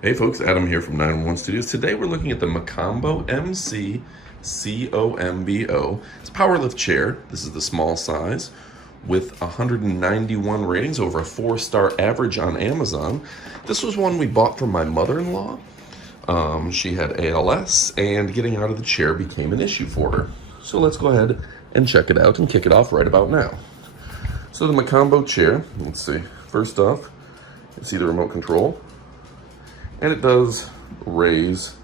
Hey folks, Adam here from 911 Studios. Today we're looking at the MCombo, MCombo. It's a power lift chair. This is the small size with 191 ratings, over a 4-star average on Amazon. This was one we bought from my mother-in-law. She had ALS and getting out of the chair became an issue for her. So let's go ahead and check it out and kick it off right about now. So the MCombo chair, let's see. First off, you see the remote control. And it does raise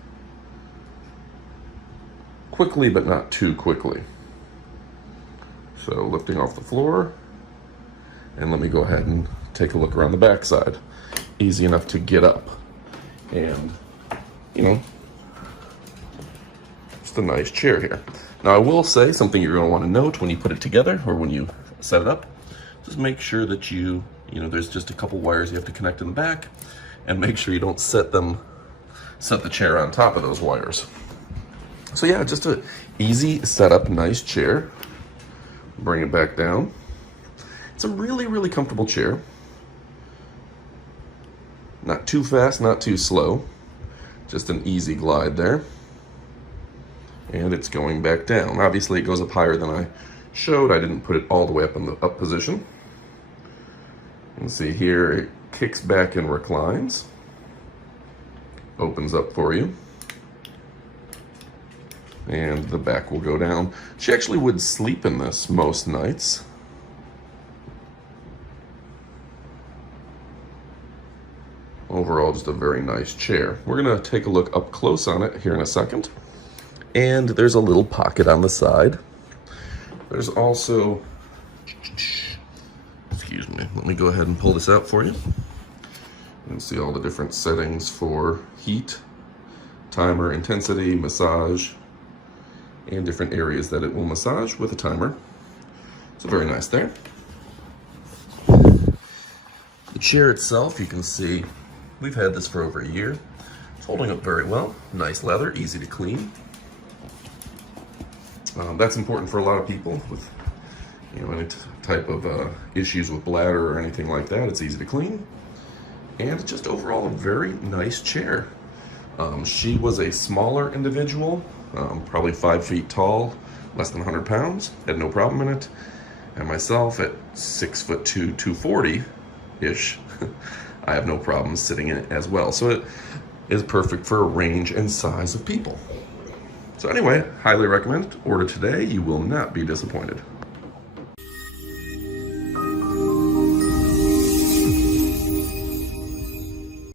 quickly, but not too quickly. So lifting off the floor, and let me go ahead and take a look around the back side. Easy enough to get up. And, you know, just a nice chair here. Now I will say something you're gonna wanna note when you put it together or when you set it up, just make sure that you know, there's just a couple wires you have to connect in the back, and make sure you don't set the chair on top of those wires. So yeah, just a easy setup, nice chair. Bring it back down. It's a really, really comfortable chair. Not too fast, not too slow. Just an easy glide there. And it's going back down. Obviously it goes up higher than I showed. I didn't put it all the way up in the up position. You can see here it kicks back and reclines. Opens up for you. And the back will go down. She actually would sleep in this most nights. Overall, just a very nice chair. We're gonna take a look up close on it here in a second. And there's a little pocket on the side. There's also, excuse me, let me go ahead and pull this out for you. You can see all the different settings for heat, timer, intensity, massage, and different areas that it will massage with a timer. So very nice there. The chair itself, you can see, we've had this for over a year. It's holding up very well. Nice leather, easy to clean. That's important for a lot of people with, you know, any type of issues with bladder or anything like that. It's easy to clean. And just overall a very nice chair. She was a smaller individual, probably 5 feet tall, less than 100 pounds, had no problem in it. And myself at 6'2", 240-ish, I have no problem sitting in it as well. So it is perfect for a range and size of people. So anyway, highly recommend it. Order today, you will not be disappointed.